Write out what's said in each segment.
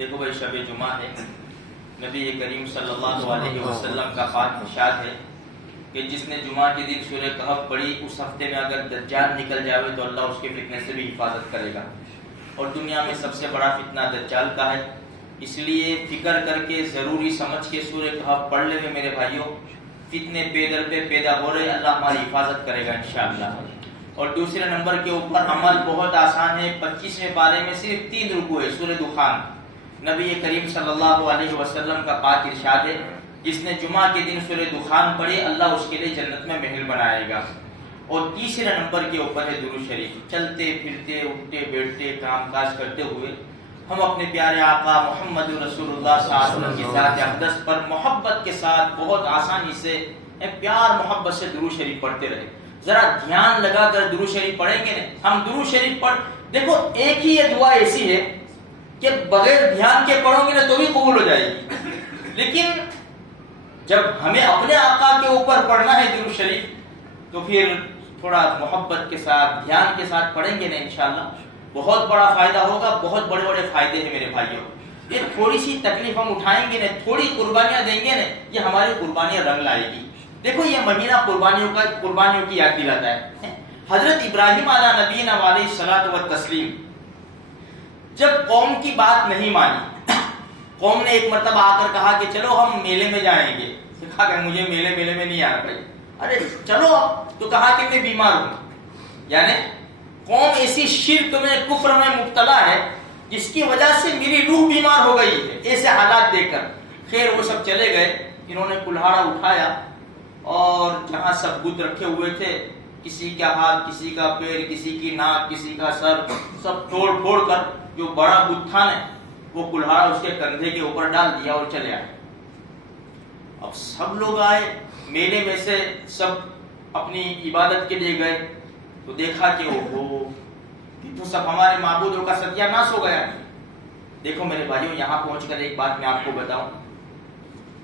دیکھو بھائی شب جمعہ ہے، نبی کریم صلی اللہ علیہ وسلم کا پاک ارشاد ہے کہ جس نے جمعہ کے دن سورہ کہف پڑھی اس ہفتے میں اگر دجال نکل جاوے تو اللہ اس کے فتنے سے بھی حفاظت کرے گا. اور دنیا میں سب سے بڑا فتنہ دجال کا ہے، اس لیے فکر کر کے ضروری سمجھ کے سورہ کہف پڑھ لے میرے بھائیوں. فتنے پیدر پہ پیدا ہو رہے، اللہ ہماری حفاظت کرے گا انشاءاللہ. اور دوسرے نمبر کے اوپر عمل بہت آسان ہے. 25ویں پارے میں صرف 3 رکوع ہے، سورہ دخان. نبی کریم صلی اللہ علیہ وسلم کا پاک ارشاد ہے جس نے جمعہ کے دن سورہ دخان پڑھے اللہ اس کے لیے جنت میں محل بنائے گا. اور تیسرے نمبر کے اوپر ہے درود شریف. چلتے پھرتے اٹھتے بیٹھتے کام کاج کرتے ہوئے ہم اپنے پیارے آقا محمد رسول اللہ صلی اللہ علیہ وسلم کی ذات اقدس پر محبت کے ساتھ بہت آسانی سے پیار محبت سے درود شریف پڑھتے رہے. ذرا دھیان لگا کر درود شریف پڑھیں گے. ہم درود شریف پڑھ دیکھو، ایک ہی یہ دعا ایسی ہے کہ بغیر دھیان کے پڑھو گے نا تو بھی قبول ہو جائے گی، لیکن جب ہمیں اپنے آقا کے اوپر پڑھنا ہے درود شریف تو پھر تھوڑا محبت کے ساتھ دھیان کے ساتھ پڑھیں گے نا انشاءاللہ بہت بڑا فائدہ ہوگا. بہت بڑے بڑے فائدے ہیں میرے بھائیوں. یہ تھوڑی سی تکلیف ہم اٹھائیں گے نا، تھوڑی قربانیاں دیں گے نا، یہ ہماری قربانیاں رنگ لائے گی. دیکھو یہ مہینہ قربانیوں کی یاد دلاتا ہے. حضرت ابراہیم علیہ نبینا علیہ الصلوۃ والتسلیم جب قوم کی بات نہیں مانی، قوم نے ایک مرتبہ آ کر کہا کہ چلو ہم میلے میں جائیں گے. کہا کہ مجھے میلے میں نہیں آنا بھائی. ارے چلو تو کہا کہ میں بیمار ہوں. یعنی قوم ایسی شرک میں کفر میں مبتلا ہے جس کی وجہ سے میری روح بیمار ہو گئی ہے. ایسے حالات دیکھ کر خیر وہ سب چلے گئے. انہوں نے کلہاڑا اٹھایا اور جہاں سب بت رکھے ہوئے تھے، کسی کا ہاتھ کسی کا پیر کسی کی ناک کسی کا سر سب توڑ پھوڑ کر جو بڑا بت تھا نا وہ کلہاڑا اس کے کندھے کے اوپر ڈال دیا اور چلے آئے. اب سب لوگ آئے میلے میں سے، سب اپنی عبادت کے لیے گئے تو دیکھا کہ اوہو تو سب ہمارے معبودوں کا ستیہ ناش ہو گیا. دیکھو میرے بھائیوں، یہاں پہنچ کر ایک بات میں آپ کو بتاؤں.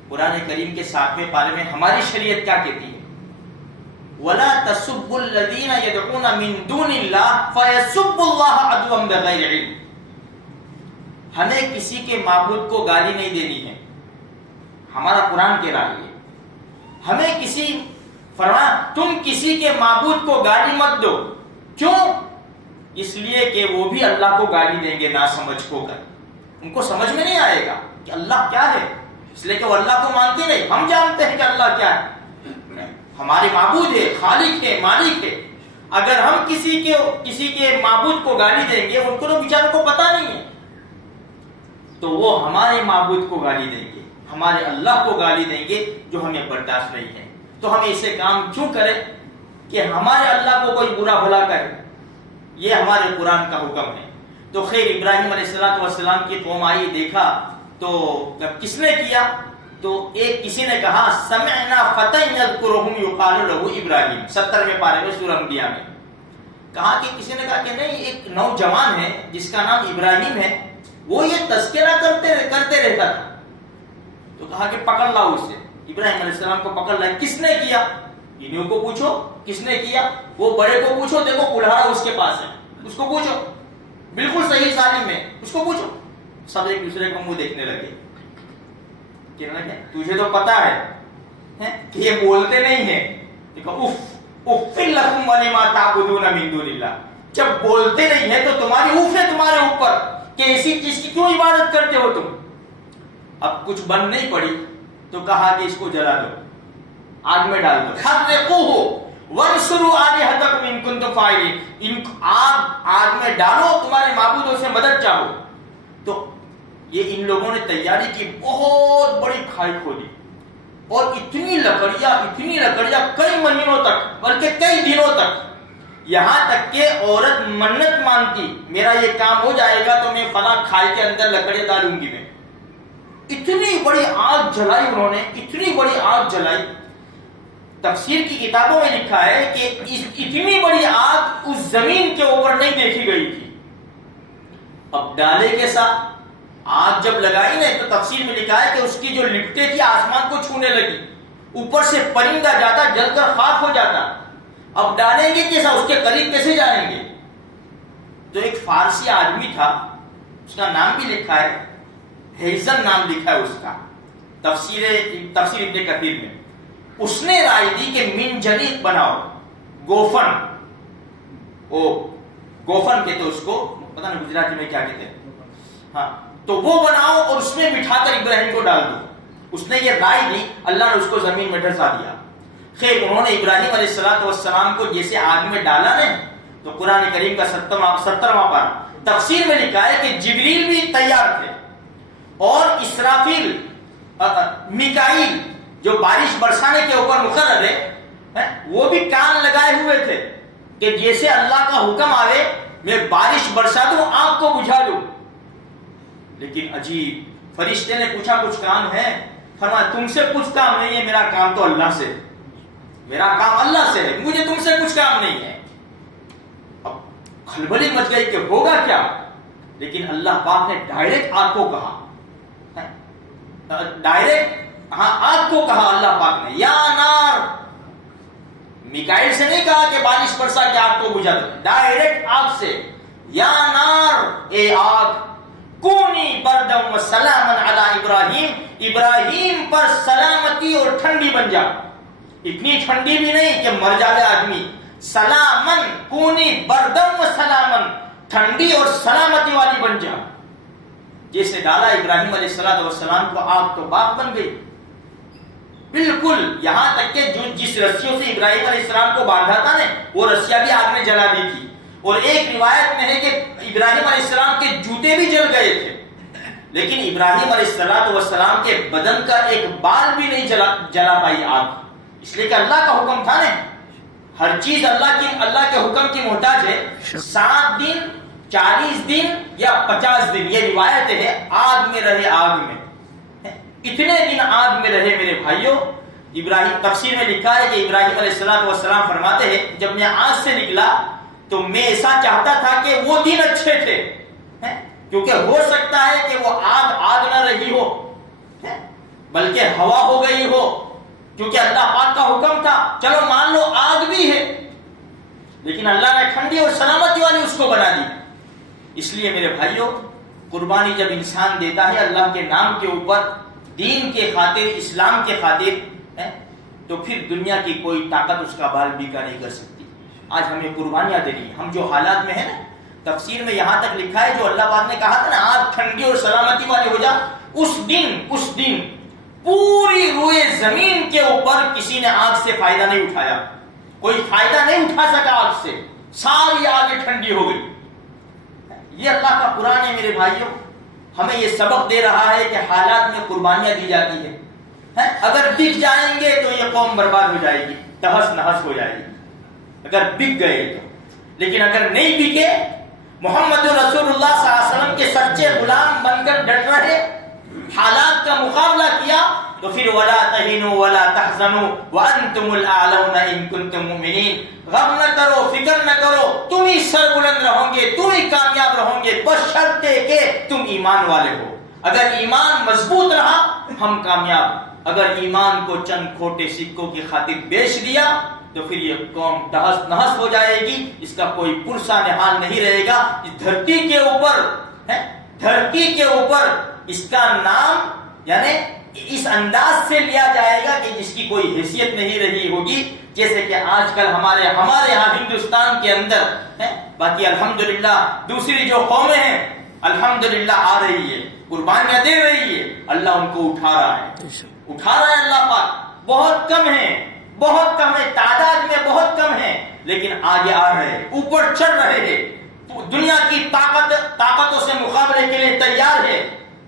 قرآن کریم کے 7ویں پارے میں ہماری شریعت کیا کہتی ہے؟ وَلَا تَسُبُّوا الَّذِينَ يَدْعُونَ مِن دُونِ اللَّهِ فَيَسُبُّوا اللَّهَ عَدْوًا بِغَيْرِ عِلْمٍ. ہمیں کسی کے معبود کو گالی نہیں دینی ہے. ہمارا قرآن کہہ رہا ہے ہمیں کسی فرمایا تم کسی کے معبود کو گالی مت دو. کیوں؟ اس لیے کہ وہ بھی اللہ کو گالی دیں گے ناسمجھ ہو کر. ان کو سمجھ میں نہیں آئے گا کہ اللہ کیا ہے، اس لیے کہ وہ اللہ کو مانتے نہیں. ہم جانتے ہیں کہ اللہ کیا ہے، ہمارے معبود ہے، خالق ہے، مالک ہے. اگر ہم کسی کے معبود کو گالی دیں گے، ان کو تو بیچاروں کو پتا نہیں ہے، تو وہ ہمارے معبود کو گالی دیں گے، ہمارے اللہ کو گالی دیں گے جو ہمیں برداشت نہیں ہے. تو ہم ایسے کام کیوں کریں کہ ہمارے اللہ کو کوئی برا بھلا کرے؟ یہ ہمارے قرآن کا حکم ہے. تو خیر ابراہیم علیہ السلام کی قوم آئی، دیکھا تو کس نے کیا؟ تو کسی نے کہا سمعنا فتى يذكرهم يقال له ابراہیم. 70ویں پارے میں سورہ انبیاء میں کہا کہ کسی نے کہا کہ نہیں، ایک نوجوان ہے جس کا نام ابراہیم ہے، وہ یہ تذکرہ کرتے رہتا تھا. تو کہا کہ پکڑ لاؤ اسے. ابراہیم علیہ السلام کو پکڑ لائے. کس نے کیا؟ انہوں کو پوچھو کس نے کیا. وہ بڑے کو پوچھو، دیکھو کلہاڑا اس کے پاس ہے، اس کو پوچھو، بالکل صحیح سالم ہے، اس کو پوچھو. سب ایک دوسرے کو منہ دیکھنے لگے. تجھے تو پتا ہے کہ یہ بولتے نہیں ہیں. اف لکم ولما تعبدون من دون اللہ. جب بولتے نہیں ہیں تو تمہاری اف ہے تمہارے اوپر کہ ایسی چیز کی کیوں عبادت کرتے ہو تم. اب کچھ بن نہیں پڑی تو کہا کہ اس کو جلا دو، آگ میں ڈال دو. حرقوہ وانصروا آلہتکم ان کنتم فاعلین. آگ میں ڈالو، تمہارے معبودوں سے مدد چاہو. تو یہ ان لوگوں نے تیاری کی، بہت بڑی کھائی کھودی اور اتنی لکڑیاں کئی مہینوں تک بلکہ کئی دنوں تک، یہاں تک کہ عورت منت مانتی میرا یہ کام ہو جائے گا تو میں فلاں کھائی کے اندر لکڑیاں ڈالوں گی. میں اتنی بڑی آگ جلائی انہوں نے، اتنی بڑی آگ جلائی. تفسیر کی کتابوں میں لکھا ہے کہ اتنی بڑی آگ اس زمین کے اوپر نہیں دیکھی گئی تھی. اب ڈالے کے ساتھ آگ جب لگائی نا تو تفسیر میں لکھا ہے کہ اس کی جو لپٹیں تھی آسمان کو چھونے لگی، اوپر سے پرندہ جاتا جل کر خاک ہو جاتا. اب ڈالیں گے کیسا، اس کے قریب کیسے جائیں گے؟ تو ایک فارسی آدمی تھا، اس کا نام بھی لکھا ہے ہیزن نام لکھا ہے اس کا تفسیر ابن کثیر میں. اس نے رائے دی کہ منجنیق بناؤ, گوفن, وہ گوفن کہتے اس کو, پتہ نہیں گجراتی میں کیا کہتے ہیں, ہاں, تو وہ بناؤ اور اس میں بٹھا کر ابراہیم کو ڈال دو. اس نے یہ رائے دی, اللہ نے اس کو زمین میں ڈھسا دیا. خیر انہوں نے ابراہیم علیہ السلام کو جیسے آگ میں ڈالا نا, تو قرآن کریم کا 70واں پارہ تفسیر میں لکھا ہے کہ جبریل بھی تیار تھے اور اسرافیل, میکائیل جو بارش برسانے کے اوپر مقرر ہے, وہ بھی کان لگائے ہوئے تھے کہ جیسے اللہ کا حکم آئے میں بارش برسا دوں, آگ کو بجھا دوں. لیکن عجیب, فرشتے نے پوچھا کچھ کام ہے؟ فرمایا تم سے کچھ کام نہیں ہے, میرا کام تو اللہ سے, میرا کام اللہ سے ہے, مجھے تم سے کچھ کام نہیں ہے. اب کھلبلی مچ گئی کہ ہوگا کیا, لیکن اللہ پاک نے ڈائریکٹ آگ کو کہا, ڈائریکٹ آگ کو کہا اللہ پاک نے, یا نار. میکائیل سے نہیں کہا کہ بارش برسا کے آگ کو بجھا دو, ڈائریکٹ آگ سے, یا نار, اے آگ, کونی بردم و سلامن علی ابراہیم, ابراہیم پر سلامتی اور ٹھنڈی بن جا. اتنی ٹھنڈی بھی نہیں کہ مر جائے آدمی, سلامن, کونی بردم و سلامن, ٹھنڈی اور سلامتی والی بن جا. جیسے ڈالا ابراہیم علیہ السلام کو, آگ تو باغ بن گئی بالکل, یہاں تک کہ جس رسیوں سے ابراہیم علیہ السلام کو باندھا تھا نا, وہ رسیاں بھی آگ نے جلا دی تھی. اور ایک روایت میں ہے کہ ابراہیم علیہ السلام کے جوتے بھی جل گئے تھے, لیکن ابراہیم علیہ السلام کے بدن کا ایک بال بھی نہیں جلا پائی آگ, اس لیے کہ اللہ کا حکم تھا نا. ہر چیز اللہ کے حکم کی محتاج ہے. 7 دن 40 دن یا 50 دن یہ روایت ہے, آگ میں رہے, آگ میں اتنے دن آگ میں رہے میرے بھائیوں. ابراہیم, تفسیر میں لکھا ہے کہ ابراہیم علیہ السلام فرماتے ہیں جب میں آگ سے نکلا تو میں ایسا چاہتا تھا کہ وہ دن اچھے تھے, کیونکہ ہو سکتا ہے کہ وہ آگ نہ رہی ہو بلکہ ہوا ہو گئی ہو, کیونکہ اللہ پاک کا حکم تھا. چلو مان لو آگ بھی ہے, لیکن اللہ نے ٹھنڈی اور سلامتی والی اس کو بنا دی. اس لیے میرے بھائیوں, قربانی جب انسان دیتا ہے اللہ کے نام کے اوپر, دین کے خاطر, اسلام کے خاطر, تو پھر دنیا کی کوئی طاقت اس کا بال بیکا نہیں کر سکتی. آج ہمیں قربانیاں دینی, ہم جو حالات میں ہیں نا, تفسیر میں یہاں تک لکھا ہے جو اللہ پاک نے کہا تھا نا آگ ٹھنڈی اور سلامتی والی ہو جا, اس دن پوری روئے زمین کے اوپر کسی نے آگ سے فائدہ نہیں اٹھایا, کوئی فائدہ نہیں اٹھا سکا آگ سے, ساری آگے ٹھنڈی ہو گئی. یہ اللہ کا قرآن ہے میرے بھائیوں, ہمیں یہ سبق دے رہا ہے کہ حالات میں قربانیاں دی جاتی ہیں. اگر بک جائیں گے تو یہ قوم برباد ہو جائے گی, تہس نہس ہو جائے گی اگر بک گئے تو. لیکن اگر نہیں بکے, محمد رسول اللہ صلی اللہ علیہ وسلم کے سچے غلام بن کر ڈٹ رہے, حالات کا مقابلہ کیا, تو پھر ولا تہنوا ولا تحزنوا وانتم الاعلون ان کنتم مؤمنین. غم نہ کرو, فکر نہ کرو, تم ہی سربلند رہو گے, تم ہی کامیاب رہو گے, بشرطے کہ تم ایمان والے ہو. اگر ایمان مضبوط رہا ہم کامیاب, اگر ایمان کو چند کھوٹے سکوں کی خاطر بیچ دیا تو پھر یہ قوم تہس نہس ہو جائے گی, اس کا کوئی پرسا نحال نہیں رہے گا. اس دھرتی کے اوپر اس کا نام یعنی اس انداز سے لیا جائے گا کہ جس کی کوئی حیثیت نہیں رہی ہوگی, جیسے کہ آج کل ہمارے یہاں ہندوستان کے اندر ہے. باقی الحمدللہ دوسری جو قومیں ہیں الحمدللہ آ رہی ہے, قربانیاں دے رہی ہے, اللہ ان کو اٹھا رہا ہے اللہ پاک. بہت کم ہے, تعداد میں بہت کم ہے, لیکن آگے آ رہے ہیں, اوپر چڑھ رہے ہیں, دنیا کی طاقتوں سے مقابلے کے لیے تیار ہے.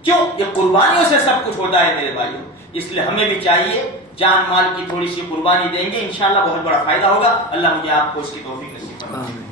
کیوں؟ یہ قربانیوں سے سب کچھ ہوتا ہے میرے بھائیوں. اس لیے ہمیں بھی چاہیے جان مال کی تھوڑی سی قربانی دیں گے, انشاءاللہ بہت بڑا فائدہ ہوگا. اللہ مجھے آپ کو اس کی توفیق نصیب فرمائے.